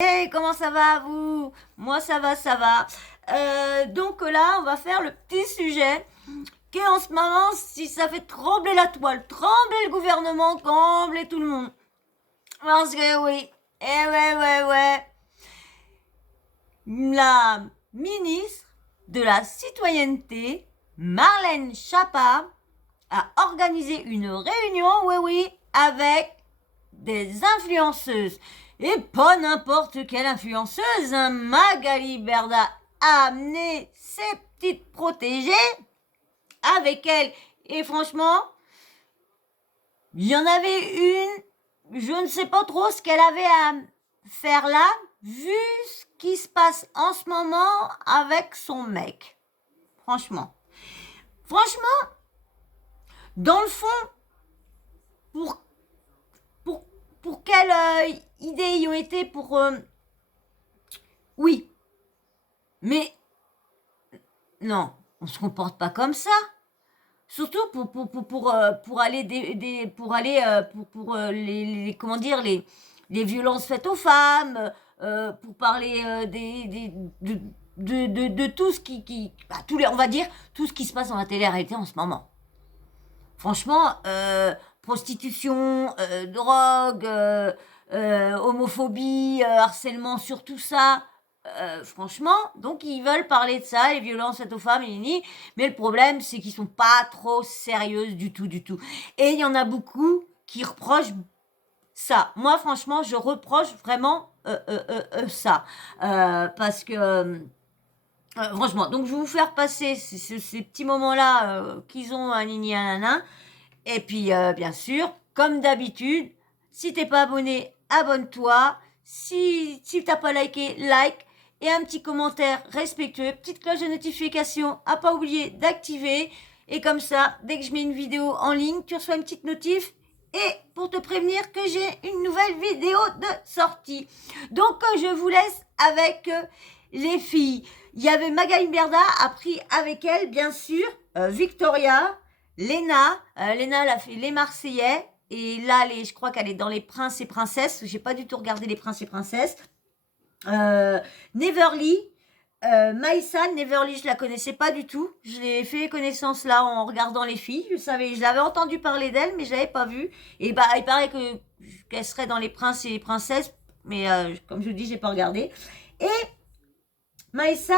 Hey, comment ça va vous? Moi ça va, ça va. Donc là, on va faire le petit sujet qui en ce moment, si ça fait trembler la toile, trembler le gouvernement, trembler tout le monde. Parce que oui, ouais. La ministre de la Citoyenneté, Marlène Schiappa, a organisé une réunion, oui, avec des influenceuses. Et pas n'importe quelle influenceuse, hein. Magali Berda a amené ses petites protégées avec elle. Et franchement, il y en avait une, je ne sais pas trop ce qu'elle avait à faire là, vu ce qui se passe en ce moment avec son mec. Franchement, dans le fond, pour quelle idée ils ont été pour... Oui, mais non, on se comporte pas comme ça. Surtout pour aller comment dire, les violences faites aux femmes, pour parler de tout ce on va dire tout ce qui se passe dans la télé-réalité en ce moment. Franchement, prostitution, drogue, homophobie, harcèlement sur tout ça. Franchement, donc ils veulent parler de ça, les violences faites aux femmes, mais le problème, c'est qu'ils sont pas trop sérieuses du tout. Et il y en a beaucoup qui reprochent ça. Moi, franchement, je reproche vraiment ça. Parce que... franchement, donc je vais vous faire passer ces petits moments-là qu'ils ont à Nini Anana. Et puis, bien sûr, comme d'habitude, si t'es pas abonné, abonne-toi. Si t'as pas liké, like. Et un petit commentaire respectueux. Petite cloche de notification à pas oublier d'activer. Et comme ça, dès que je mets une vidéo en ligne, tu reçois une petite notif. Et pour te prévenir que j'ai une nouvelle vidéo de sortie. Donc, je vous laisse avec les filles. Il y avait Magali Berda, a pris avec elle, bien sûr, Victoria, Léna, elle a fait Les Marseillais, et là, je crois qu'elle est dans Les Princes et Princesses, j'ai pas du tout regardé Les Princes et Princesses. Neverly, Maïsan, Neverly, je la connaissais pas du tout, je l'ai fait connaissance là en regardant les filles, je l'avais entendu parler d'elle, mais je l'avais pas vue, et bah, il paraît qu'elle serait dans Les Princes et les Princesses, mais comme je vous dis, j'ai pas regardé. Et Maïsan,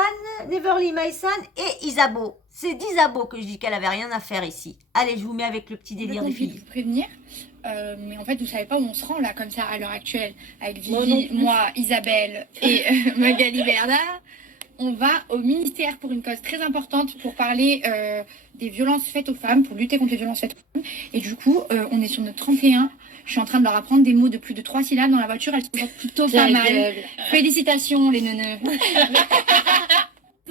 Neverly Maïsan et Isabeau. C'est d'Isabeau que je dis qu'elle avait rien à faire ici. Allez, je vous mets avec le petit délire des filles. Vous prévenir, mais en fait, vous savez pas où on se rend là, comme ça, à l'heure actuelle, avec Vivi, moi, Isabelle et Magali Berda. On va au ministère pour une cause très importante, pour parler des violences faites aux femmes, pour lutter contre les violences faites aux femmes. Et du coup, on est sur notre 31. Je suis en train de leur apprendre des mots de plus de 3 syllabes dans la voiture. Elles se portent plutôt pas mal. Félicitations, les neuneux.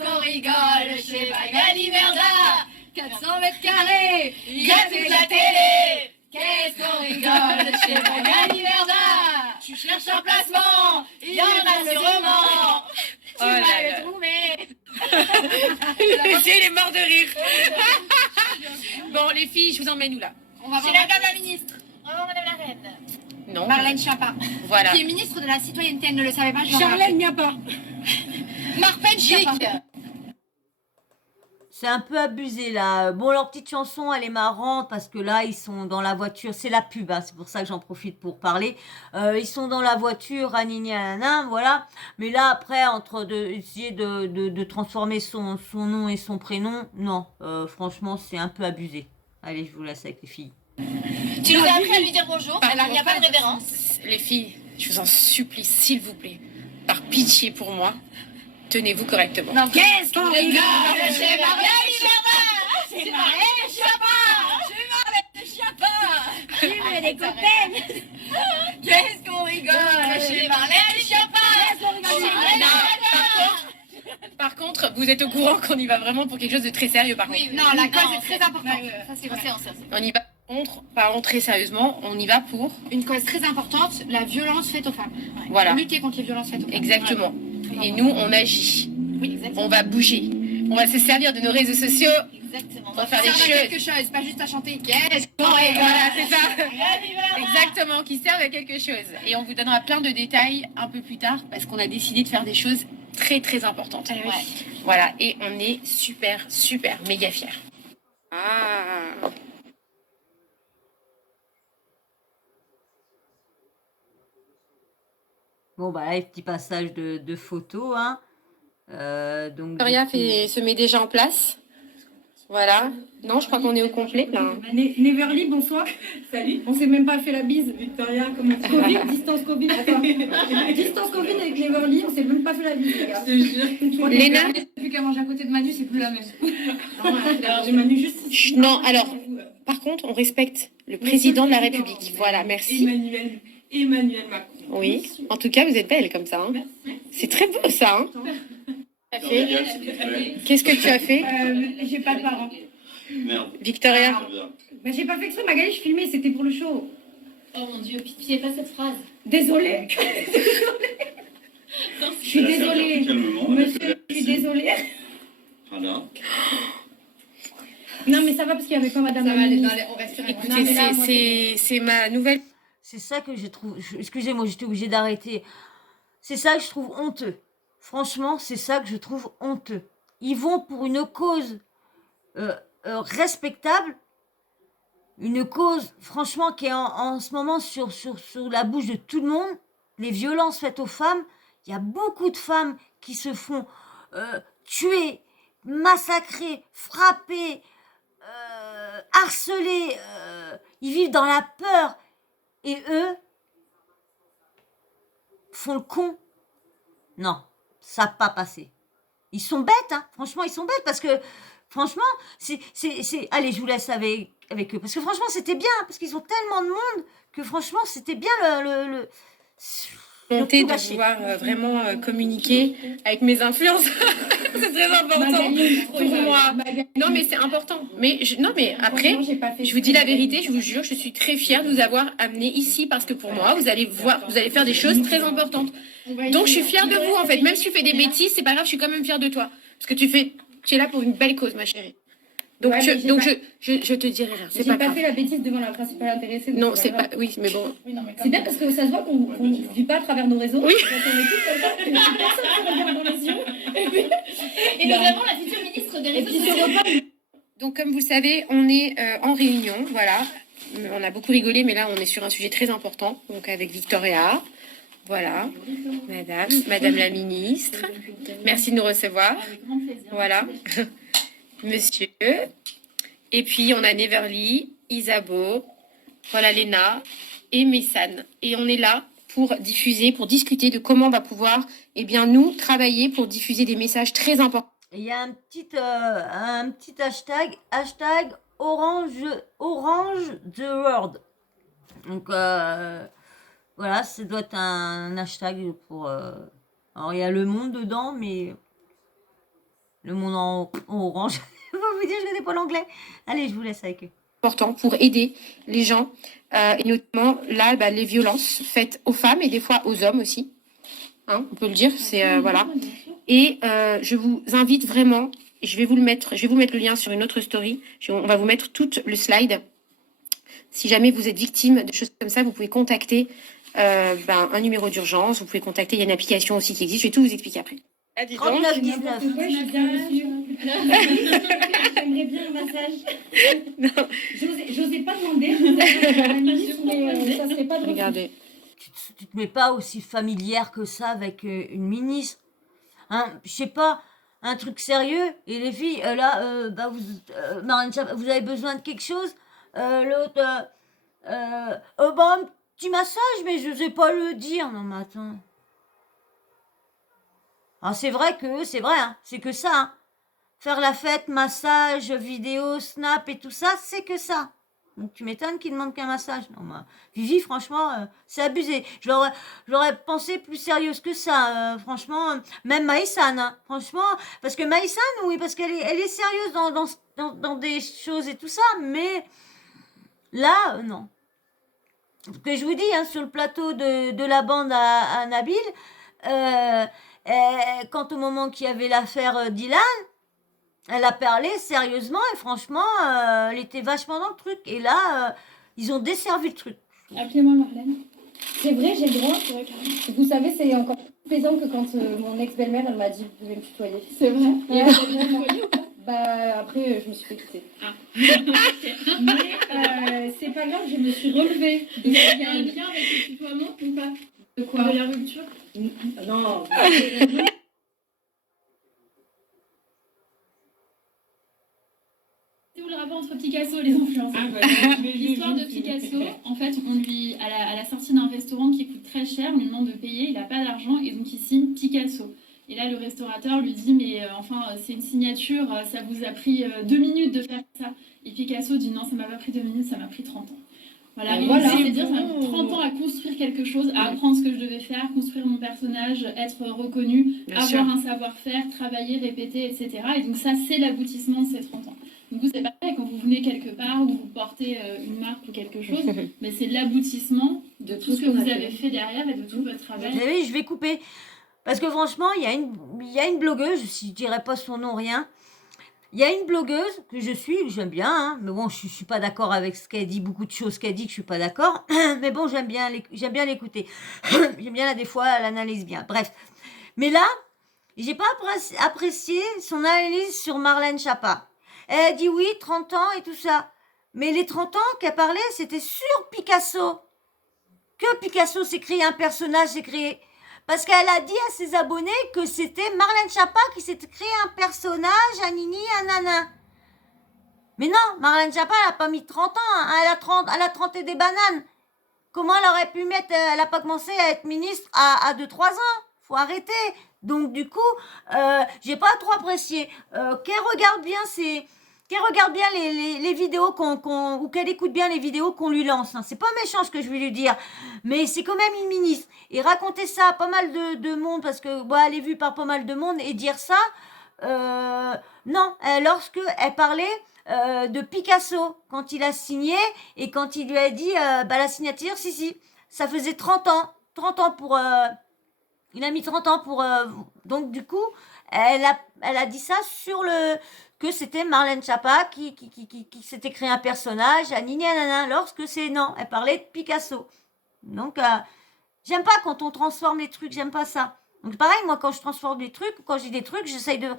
On rigole chez Magali Berda, 400 mètres carrés, il y a toute la télé. Qu'est-ce qu'on rigole chez Magali Berda? Tu cherches un placement, il y en a sûrement. Tu vas le trouver. Il est mort de rire. Bon, les filles, je vous emmène où là? On va Chez voir la dame la ministre. Oh, madame la reine. Non. Marlène Schiappa, Voilà. qui est ministre de la Citoyenneté. Elle ne le savait pas, je Charlène Miapa. Marpen Chic. C'est un peu abusé là. Bon, leur petite chanson, elle est marrante parce que là, ils sont dans la voiture. C'est la pub, hein, c'est pour ça que j'en profite pour parler. Ils sont dans la voiture, voilà. Mais là, après, essayer de transformer son nom et son prénom, non. Franchement, c'est un peu abusé. Allez, je vous laisse avec les filles. Tu nous as appris à lui dire bonjour, alors il n'y a pas de révérence. Les filles, je vous en supplie, s'il vous plaît, par pitié pour moi, tenez-vous correctement. Non, qu'est-ce qu'on rigole chez Magali Berda? C'est Marlène Schiappa. Je Marlène Schiappa. Tu veux des copains? Qu'est-ce qu'on rigole chez Marlène Schiappa? Par contre, vous êtes au courant qu'on y va vraiment pour quelque chose de très sérieux, par contre. Oui, Non, la cause est très importante. Ça, c'est vrai. On y va, par contre, parlons très sérieusement, on y va pour... Une cause très importante, la violence faite aux femmes. Voilà. Lutter contre les violences faites aux femmes. Exactement. Et nous, on agit. Oui, exactement. On va bouger. On va se servir de nos réseaux sociaux. Exactement. On va faire des Ça sert à choses. quelque chose, pas juste à chanter. Qu'est-ce Voilà, c'est ça. Exactement, qui servent à quelque chose. Et on vous donnera plein de détails un peu plus tard parce qu'on a décidé de faire des choses très très importantes. Ouais. Voilà, et on est super, super, méga fiers. Ah. Bon, bah là, petit passage de photos, hein. Donc, Victoria du coup- se met déjà en place. Voilà. Non, je crois qu'on est au complet là. Neverly, bonsoir. Salut. On s'est même pas fait la bise. Victoria, comment tu Covid, distance Covid. Attends. Distance Covid avec Neverly, on s'est même pas fait la bise, les gars. Je te jure. Léna Depuis qu'elle mange à côté de Manu, c'est plus la même. Alors, j'ai Manu juste ici. Chut, non, alors, par contre, on respecte le président de la République. Voilà, merci. Emmanuel Macron. Oui, en tout cas, vous êtes belle comme ça. Hein. C'est très beau ça. Hein. Qu'est-ce que tu as fait, J'ai pas de parents. Merde. Victoria? Bah, j'ai pas fait exprès, Magali, je filmais, c'était pour le show. Oh mon dieu, pitié, pas cette phrase. Désolée. Je suis désolée. Calmement. Monsieur, je suis désolée. Voilà. Non, mais ça va parce qu'il y avait pas Madame Ça la va aller ministre. dans les... On reste sur un Écoutez, c'est ma nouvelle. C'est ça que j'ai trouvé. Excusez-moi, j'étais obligée d'arrêter. C'est ça que je trouve honteux. Franchement, c'est ça que je trouve honteux. Ils vont pour une cause respectable, une cause, franchement, qui est en ce moment sur la bouche de tout le monde. Les violences faites aux femmes. Il y a beaucoup de femmes qui se font tuer, massacrer, frapper, harceler. Ils vivent dans la peur. Et eux font le con. Non, ça n'a pas passé. Ils sont bêtes, hein. Franchement, ils sont bêtes parce que, franchement, allez, je vous laisse avec eux. Parce que, franchement, c'était bien. Parce qu'ils ont tellement de monde que, franchement, c'était bien le Volonté tout de gâcher. pouvoir vraiment communiquer avec mes influences. C'est très important Magali, pour moi. Non, mais c'est important. Mais après, Franchement, j'ai pas fait je vous dis la exprès. vérité, je vous jure, je suis très fière de vous avoir amené ici parce que pour moi, vous allez faire des choses très importantes. Donc, je suis fière de vous, en fait. Même si tu fais des bêtises, c'est pas grave, je suis quand même fière de toi. Parce que tu es là pour une belle cause, ma chérie. Donc, Ouais, mais je te dirai rien. C'est J'ai pas pas grave. fait la bêtise devant la principale intéressée. donc Non, c'est grave. pas. Oui, mais bon. C'est bien parce que ça se voit qu'on ne vit pas à travers nos réseaux. Oui. Donc on est tous comme ça, et personne ne regarde dans les yeux. Et notamment la future ministre des Et réseaux puis sociaux. ce repas, Donc, comme vous le savez, on est en réunion, voilà. On a beaucoup rigolé, mais là, on est sur un sujet très important. Donc, avec Victoria, voilà, Madame la ministre. Merci de nous recevoir. Avec grand plaisir. Voilà, Monsieur. Et puis, on a Neverly, Isabeau, voilà, Léna et Messane. Et on est là pour diffuser, pour discuter de comment on va pouvoir, eh bien, nous, travailler pour diffuser des messages très importants. Il y a un petit hashtag orange the world. Donc voilà, ça doit être un hashtag pour. Alors il y a le monde dedans, mais le monde en orange. Je vais vous dire, je connais pas l'anglais. Allez, je vous laisse avec eux. Important pour aider les gens, et notamment là, les violences faites aux femmes et des fois aux hommes aussi. Hein, on peut le dire, c'est voilà. Et je vous invite vraiment, je vais vous mettre le lien sur une autre story. On va vous mettre tout le slide. Si jamais vous êtes victime de choses comme ça, vous pouvez contacter un numéro d'urgence. Vous pouvez contacter, il y a une application aussi qui existe. Je vais tout vous expliquer après. Ah, dis donc. 39,19. pourquoi je suis bien reçue. J'aimerais bien un massage. Non. J'osais pas demander. Vous avez un ministre, mais ça serait pas de refus. Regardez. Tu te mets pas aussi familière que ça avec une ministre. Hein, je sais pas, un truc sérieux. Et les filles, Marine Chap, vous avez besoin de quelque chose. L'autre, un petit massage, mais je sais pas le dire. Non, mais attends. Ah, c'est vrai, hein, c'est que ça. Hein. Faire la fête, massage, vidéo, snap et tout ça, c'est que ça. Donc tu m'étonnes qu'ils demandent qu'un massage. Non, bah, Vivi, franchement, c'est abusé. J'aurais pensé plus sérieuse que ça. Franchement, même Maïsan, hein, franchement. Parce que Maïsan, oui, parce qu'elle est sérieuse dans des choses et tout ça. Mais là, non. Que je vous dis, hein, sur le plateau de la bande à Nabil, quant au moment qu'il y avait l'affaire Dylan, elle a parlé sérieusement et franchement, elle était vachement dans le truc. Et là, ils ont desservi le truc. Appelez-moi Marlène. C'est vrai, j'ai le droit. C'est vrai, carrément. Vous savez, c'est encore plus plaisant que quand mon ex-belle-mère, elle m'a dit, vous pouvez me tutoyer. C'est vrai. Et vous avez tutoyé ou pas? Bah, après, je me suis fait quitter. Ah. Mais c'est pas grave, je me suis relevée. Il y a un lien avec le tutoiement ou pas? De quoi? De la rupture? Non. Le rapport entre Picasso et les influenceurs. L'histoire de Picasso, en fait, à la sortie d'un restaurant qui coûte très cher, on lui demande de payer, il n'a pas d'argent et donc il signe Picasso. Et là, le restaurateur lui dit, mais enfin, c'est une signature, ça vous a pris 2 minutes de faire ça. Et Picasso dit, non, ça m'a pas pris 2 minutes, ça m'a pris 30 ans. Voilà, c'est-à-dire ça m'a pris 30 ans à construire quelque chose, à apprendre ce que je devais faire, construire mon personnage, être reconnu, avoir un savoir-faire, travailler, répéter, etc. Et donc ça, c'est l'aboutissement de ces 30 ans. Donc vous, c'est pareil, quand vous venez quelque part ou vous portez une marque ou quelque chose, mais c'est l'aboutissement de tout ce que vous avez fait derrière et de tout votre travail. Vous savez, je vais couper. Parce que franchement, il y a une blogueuse, je ne dirais pas son nom, rien. Il y a une blogueuse que je suis, j'aime bien, hein, mais bon, je ne suis pas d'accord avec ce qu'elle dit, beaucoup de choses qu'elle dit que je ne suis pas d'accord. Mais bon, j'aime bien l'écouter. J'aime bien, là, des fois, elle analyse bien. Bref. Mais là, j'ai pas apprécié son analyse sur Marlène Schiappa. Elle a dit oui, 30 ans et tout ça. Mais les 30 ans qu'elle parlait, c'était sur Picasso. Que Picasso s'est créé un personnage, s'est créé... Parce qu'elle a dit à ses abonnés que c'était Marlène Schiappa qui s'était créé un personnage, un nini, un nana. Mais non, Marlène Schiappa, elle n'a pas mis 30 ans. Hein. Elle a 30 et des bananes. Comment elle aurait pu mettre... Elle n'a pas commencé à être ministre à 2-3 ans. Faut arrêter. Donc du coup, j'ai pas trop apprécié. Qu'elle regarde bien les vidéos ou qu'elle écoute bien les vidéos qu'on lui lance. Hein. C'est pas méchant ce que je vais lui dire, mais c'est quand même une ministre. Et raconter ça à pas mal de monde, parce que elle est vue par pas mal de monde, et dire ça, non. Lorsque elle parlait de Picasso, quand il a signé, et quand il lui a dit, la signature, si, ça faisait 30 ans. 30 ans pour... il a mis 30 ans pour... donc du coup, elle a dit ça sur que c'était Marlène Schiappa qui s'était créé un personnage à Nini Anana, lorsque c'est... Non, elle parlait de Picasso. Donc, j'aime pas quand on transforme les trucs, j'aime pas ça. Donc pareil, moi quand je transforme des trucs, quand j'ai des trucs, j'essaye de...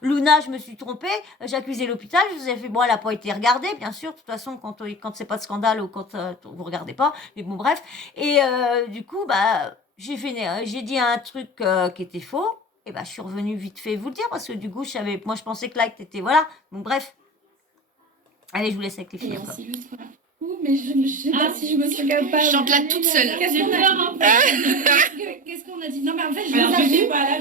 Luna, je me suis trompée, j'ai accusé l'hôpital, je vous ai fait, bon, elle n'a pas été regardée, bien sûr, de toute façon, quand c'est pas de scandale ou quand vous regardez pas, mais bon, bref. Et du coup, j'ai dit un truc qui était faux, et je suis revenue vite fait vous le dire, parce que du coup, moi je pensais que là, était... Voilà, donc bref. Allez, je vous laisse avec les filles. Mais je ne sais pas si je me souviens pas. Je chante là toute seule. Qu'est-ce qu'on a dit? Non, mais en fait, je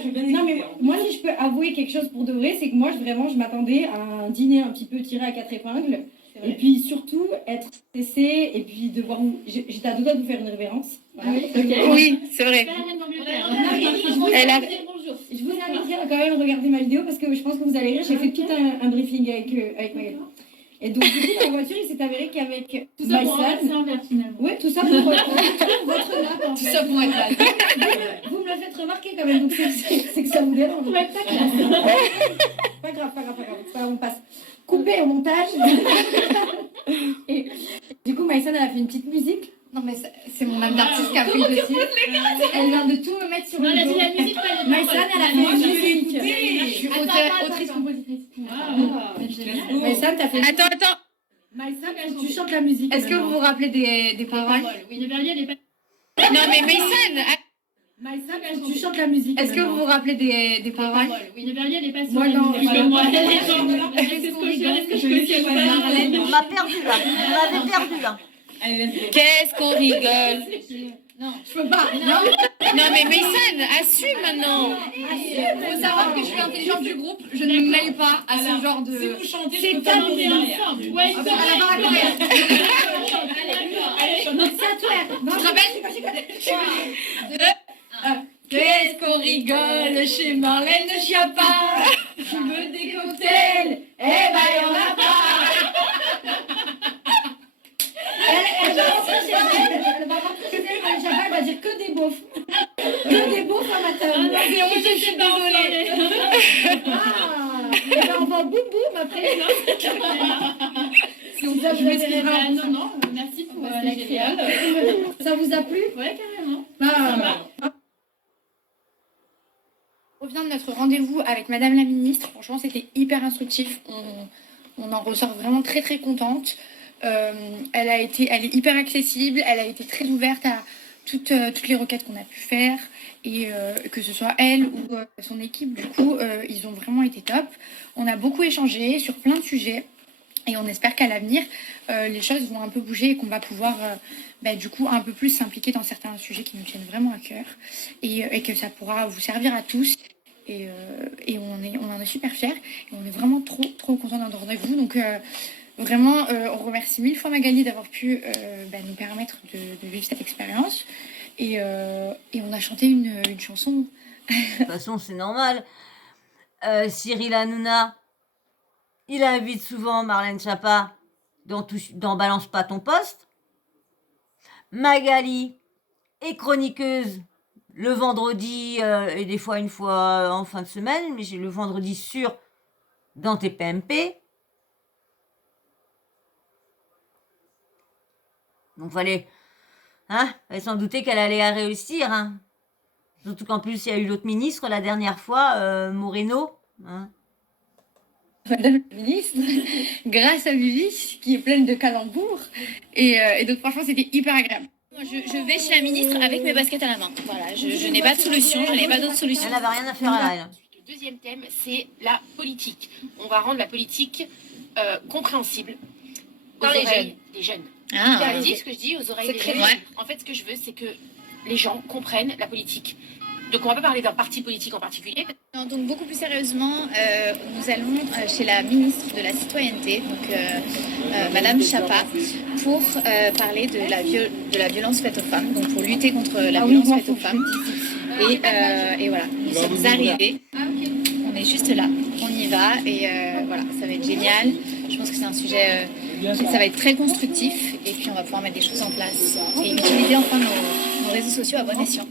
vais non, mais moi, si je peux avouer quelque chose pour de vrai, c'est que moi, je m'attendais à un dîner un petit peu tiré à 4 épingles. Et puis surtout, être stressée et puis devoir... J'étais à deux doigts de vous faire une révérence. Voilà. Oui, c'est vrai. Je vous invite à quand même regarder ma vidéo parce que je pense que vous allez rire. J'ai fait tout un briefing avec Maëlle. Et donc, du coup, dans la voiture, il s'est avéré qu'avec tout ça pour renverser un verre, finalement. Oui, tout ça pour votre nappe. Tout ça pour être là. Vous me le faites remarquer quand même, donc c'est que ça vous dérange. Ouais, pas grave. C'est pas grave, on passe. Coupé au montage. Et du coup, Maïsan, elle a fait une petite musique. Non, mais c'est mon âme d'artiste qui a pris le dessus. Elle vient de tout me mettre sur le dos. Non, elle a dit la musique, pas les Maïsan, elle a fait une musique. Je suis autrice-compositrice. Maïsan, t'as fait... Attends. Maïsan, tu chantes la musique. Est-ce que vous vous rappelez des paroles? Oui, le verrier, elle est pas... Non, mais Maïsan... Maïsan, tu chantes la musique. Est-ce que vous vous rappelez des paroles? Oui, le verrier, elle est pas sur Moi, la non. musique. Moi, est-ce que je peux essayer de On m'a perdu là. Vous m'avez perdu là. Qu'est-ce qu'on rigole? Non, je peux pas. Non, mais Maïsan, assume maintenant. Il faut savoir que je suis intelligente du groupe. Je ne me mêle pas à ce genre de... Si vous chantez, C'est ta ensemble. Ouais, Ah bah, à la baraque, C'est à toi. tu te rappelles? Qu'est-ce qu'on rigole chez Marlène Schiappa? Tu veux des cocktails? Eh ben, y'en a pas. Elle va dire que des beaufs. Que des beaufs amateurs. C'est honteux, je suis désolée. vais envoyer boum après. Si on vous a Je m'excuserai. Non, merci pour la créole. Ça vous a plu? Ouais, carrément. On revient de notre rendez-vous avec Madame la Ministre. Franchement, c'était hyper instructif. On en ressort vraiment très très contente. Elle est hyper accessible. Elle a été très ouverte à toutes les requêtes qu'on a pu faire. Et que ce soit elle ou son équipe, du coup, ils ont vraiment été top. On a beaucoup échangé sur plein de sujets. Et on espère qu'à l'avenir, les choses vont un peu bouger et qu'on va pouvoir, du coup, un peu plus s'impliquer dans certains sujets qui nous tiennent vraiment à cœur. Et que ça pourra vous servir à tous. Et on en est super fiers. Et on est vraiment trop contents d'un rendez-vous. Donc, vraiment, on remercie 1000 fois Magali d'avoir pu nous permettre de vivre cette expérience. Et on a chanté une chanson. De toute façon, c'est normal. Cyril Hanouna, il invite souvent Marlène Schiappa dans Balance pas ton poste. Magali est chroniqueuse le vendredi et des fois une fois en fin de semaine, mais j'ai le vendredi sûr dans TPMP. Donc fallait s'en douter qu'elle allait réussir. Hein. Surtout qu'en plus, il y a eu l'autre ministre la dernière fois, Moreno. Hein. Madame la Ministre, grâce à Vivi, qui est pleine de calembours. Et donc, franchement, c'était hyper agréable. Moi, je vais chez la ministre avec mes baskets à la main. Voilà, je n'ai pas de solution, je n'ai pas d'autre solution. Elle n'avait rien à faire là, elle. Le deuxième thème, c'est la politique. On va rendre la politique compréhensible aux oreilles des jeunes. Ah, Je dis ce que je dis aux oreilles des jeunes. Ouais. En fait, ce que je veux, c'est que les gens comprennent la politique. Donc, on va pas parler d'un parti politique en particulier. Non, donc beaucoup plus sérieusement, nous allons chez la ministre de la Citoyenneté, donc Madame Schiappa, pour parler de la violence faite aux femmes, donc pour lutter contre la violence faite aux femmes. Et voilà, nous sommes arrivés, on est juste là, on y va et voilà, ça va être génial. Je pense que c'est un sujet, ça va être très constructif et puis on va pouvoir mettre des choses en place et utiliser enfin nos réseaux sociaux à bon escient.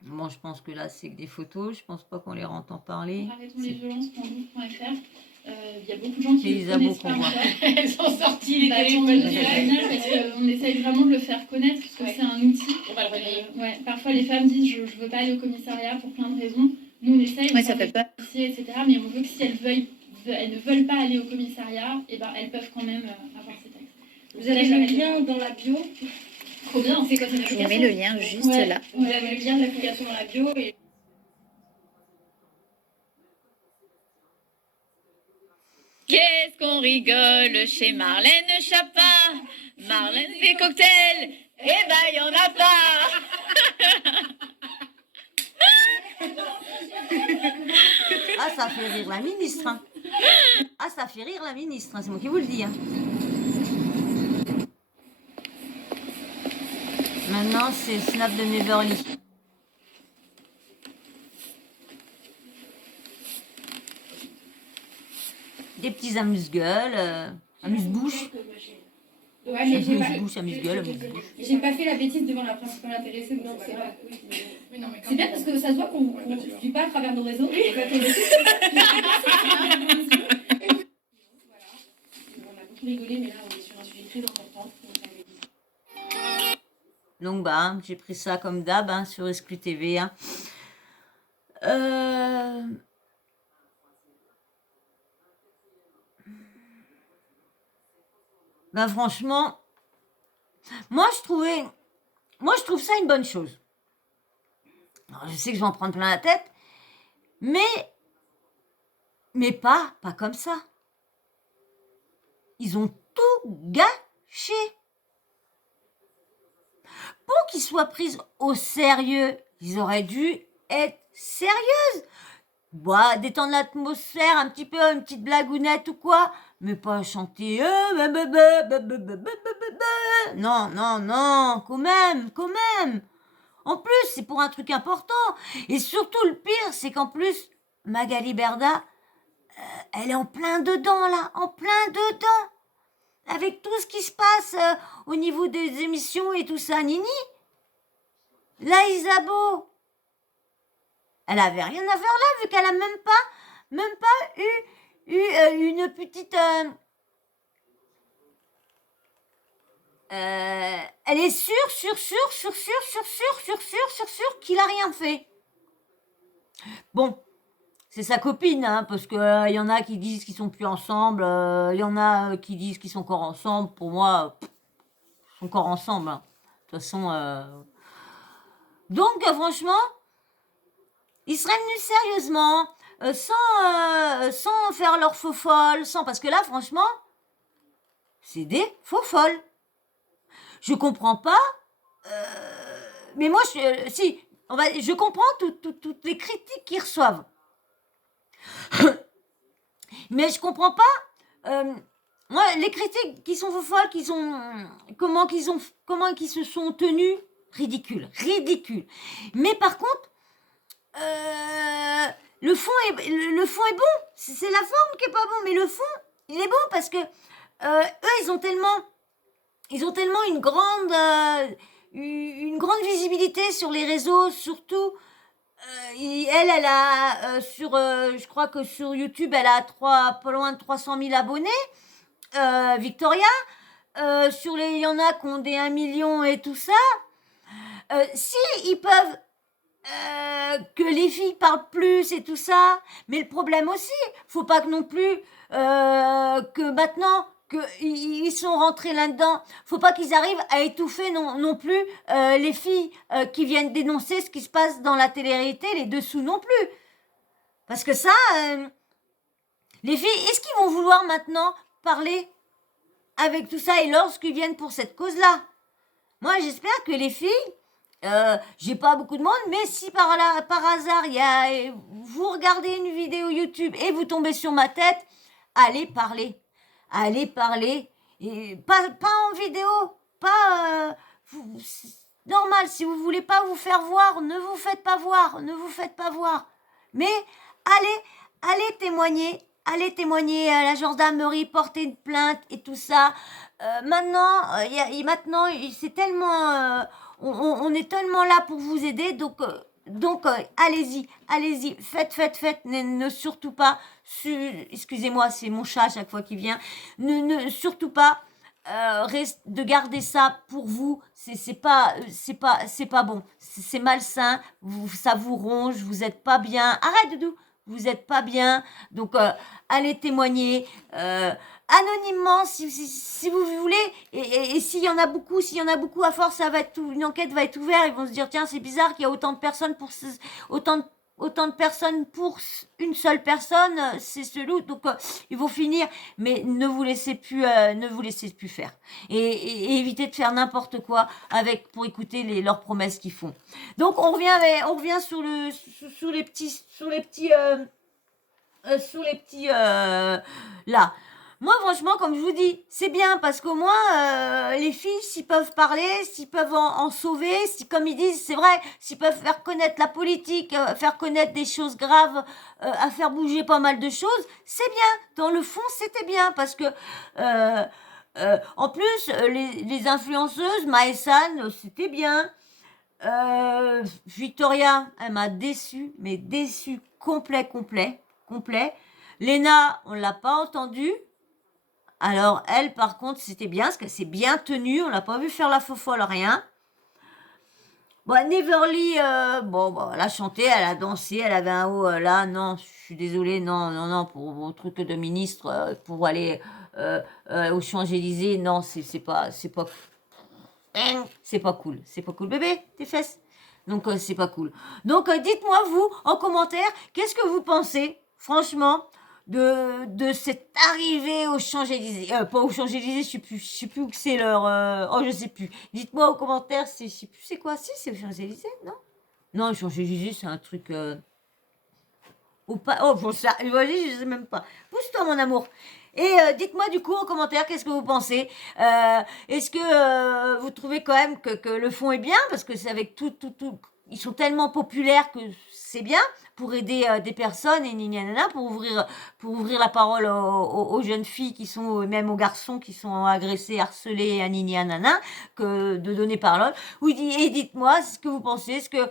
Bon, je pense que là, c'est que des photos. Je pense pas qu'on les entend parler. Arrêtonslesviolences.gouv.fr. Il y a beaucoup de gens qui Les ne abos connaissent pas qu'on voit. encore. Elles sont sorties, les Bah, téléphones. c'est génial parce qu'on essaye vraiment de le faire connaître parce que c'est un outil. On va le relayer. Ouais, parfois les femmes disent je veux pas aller au commissariat pour plein de raisons. Nous on essaye, Ouais, ça fait peur. etc. Mais on veut que si elles ne veulent pas aller au commissariat, et ben elles peuvent quand même avoir ces textes. Vous avez le lien dans la bio. Trop bien, c'est quoi cette Je application? mets le lien juste Ouais, là. vous avez le lien de l'application dans la bio. Et... Qu'est-ce qu'on rigole chez Marlène Schiappa. Marlène fait cocktail, eh ben y en a pas. Ah, ça fait rire la ministre. Hein. Ah, ça fait rire la ministre. Hein. C'est moi qui vous le dis. Hein. Maintenant, c'est Snap de Neverly. Des petits amuse-gueules, amuse-bouches. Ouais, mais j'ai pas... Amuse-bouche, amuse-gueule, amuse-bouche. J'ai pas fait la bêtise devant la principale intéressée, donc c'est grave. C'est bien parce que ça se voit qu'on ne vit pas à travers nos réseaux. Oui. On a beaucoup rigolé, mais là on est sur un sujet très important. Donc, j'ai pris ça comme d'hab hein, sur Exclu TV. Hein. Franchement, moi je trouve ça une bonne chose. Alors, je sais que je vais en prendre plein la tête, mais pas comme ça. Ils ont tout gâché. Pour qu'ils soient pris au sérieux, ils auraient dû être sérieuses. Détendre l'atmosphère, un petit peu, une petite blagounette ou quoi, mais pas chanter. Non, quand même. En plus, c'est pour un truc important. Et surtout, le pire, c'est qu'en plus, Magali Berda, elle est en plein dedans, là, avec tout ce qui se passe au niveau des émissions et tout ça, Nini. La Isabeau, elle avait rien à faire là, vu qu'elle a même pas eu une petite... elle est sûre qu'il a rien fait. Bon, c'est sa copine, hein, parce que y en a qui disent qu'ils sont plus ensemble, y en a qui disent qu'ils sont encore ensemble. Pour moi, ils sont encore ensemble. Hein. De toute façon, donc franchement, ils seraient venus sérieusement, sans faire leur faux folle, sans parce que là, franchement, c'est des faux folles. Je comprends pas, mais moi, je comprends toutes les critiques qu'ils reçoivent. Mais je comprends pas, moi, les critiques qui sont faux folles, comment qu'ils se sont tenus, ridicule. Mais par contre, le fond est bon. C'est la forme qui est pas bon, mais le fond, il est bon parce que eux, ils ont tellement une grande visibilité sur les réseaux, surtout. Elle a je crois que sur YouTube, elle a pas loin de 300 000 abonnés. Victoria, il y en a qui ont des 1 million et tout ça. Si ils peuvent que les filles parlent plus et tout ça, mais le problème aussi, faut pas que non plus que maintenant qu'ils sont rentrés là-dedans, faut pas qu'ils arrivent à étouffer non plus les filles qui viennent dénoncer ce qui se passe dans la télé-réalité, les dessous non plus. Parce que ça, les filles, est-ce qu'ils vont vouloir maintenant parler avec tout ça et lorsqu'ils viennent pour cette cause-là? Moi, j'espère que les filles, j'ai pas beaucoup de monde, mais si par hasard, vous regardez une vidéo YouTube et vous tombez sur ma tête, allez parler, et pas en vidéo, pas normal. Si vous voulez pas vous faire voir, ne vous faites pas voir, mais allez témoigner à la gendarmerie, porter une plainte et tout ça. Maintenant, c'est tellement, on est tellement là pour vous aider, donc allez-y, faites, ne surtout pas, excusez-moi, c'est mon chat à chaque fois qu'il vient, ne surtout pas de garder ça pour vous, c'est pas bon, c'est malsain, ça vous ronge, vous êtes pas bien, arrête Doudou, vous êtes pas bien, donc allez témoigner, anonymement si vous voulez, et s'il y en a beaucoup, à force une enquête va être ouverte, ils vont se dire tiens c'est bizarre qu'il y a autant de personnes autant de personnes pour une seule personne, c'est chelou, donc ils vont finir, mais ne vous laissez plus faire et évitez de faire n'importe quoi pour écouter leurs promesses qu'ils font. Donc on revient sur les petits là. Moi, franchement, comme je vous dis, c'est bien parce qu'au moins, les filles, s'ils peuvent parler, s'ils peuvent en sauver, comme ils disent, c'est vrai, s'ils peuvent faire connaître la politique, faire connaître des choses graves, à faire bouger pas mal de choses, c'est bien. Dans le fond, c'était bien parce que, en plus, les influenceuses, Maësan, c'était bien. Victoria, elle m'a déçue, mais déçue complet. Léna, on l'a pas entendue. Alors, elle, par contre, c'était bien, parce qu'elle s'est bien tenue, on l'a pas vu faire la faux folle, rien. Bon, Neverly, elle a chanté, elle a dansé, elle avait un haut, là, non, je suis désolée, non, pour vos trucs de ministre, pour aller aux Champs-Élysées, non, c'est pas cool, bébé, tes fesses. Donc, c'est pas cool. Donc, dites-moi, vous, en commentaire, qu'est-ce que vous pensez, franchement, de cette arrivée aux Champs-Élysées, pas aux Champs-Élysées, je sais plus où c'est leur, je sais plus. Dites-moi aux commentaires, je sais plus c'est quoi, si c'est aux Champs-Élysées, non? Non, aux Champs-Élysées, c'est un truc, bon, ça, je sais même pas. Pousse-toi, mon amour. Et dites-moi du coup en commentaire qu'est-ce que vous pensez. Est-ce que vous trouvez quand même que le fond est bien, parce que c'est avec tout ils sont tellement populaires que c'est bien pour aider des personnes et nanana, pour ouvrir la parole aux jeunes filles qui sont, même aux garçons qui sont agressés, harcelés, nanana, que de donner parole. Oui, et dites-moi ce que vous pensez. Est-ce que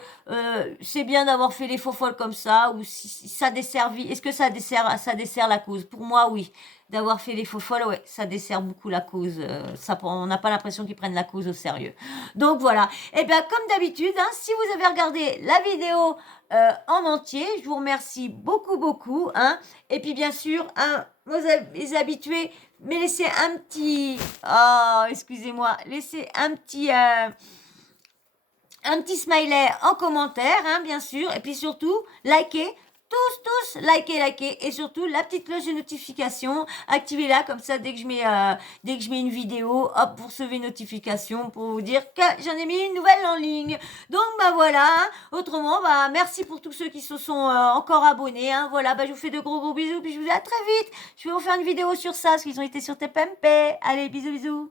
c'est bien d'avoir fait les faux folles comme ça, ou si ça desservit, est-ce que ça dessert la cause? Pour moi, oui. D'avoir fait les faux folles, ouais, ça dessert beaucoup la cause. On n'a pas l'impression qu'ils prennent la cause au sérieux. Donc voilà. Et bien comme d'habitude, hein, si vous avez regardé la vidéo en entier, je vous remercie beaucoup, beaucoup. Hein. Et puis bien sûr, hein, les habitués, mais laissez un petit... Oh, excusez-moi. Laissez un petit smiley en commentaire, hein, bien sûr. Et puis surtout, likez. Tous, likez, et surtout la petite cloche de notification, activez-la comme ça dès que je mets une vidéo, hop, vous recevez une notification pour vous dire que j'en ai mis une nouvelle en ligne. Donc bah voilà, hein. Autrement bah merci pour tous ceux qui se sont encore abonnés, hein. Voilà, bah je vous fais de gros bisous, puis je vous dis à très vite. Je vais vous faire une vidéo sur ça parce qu'ils ont été sur TPMP. Allez, bisous.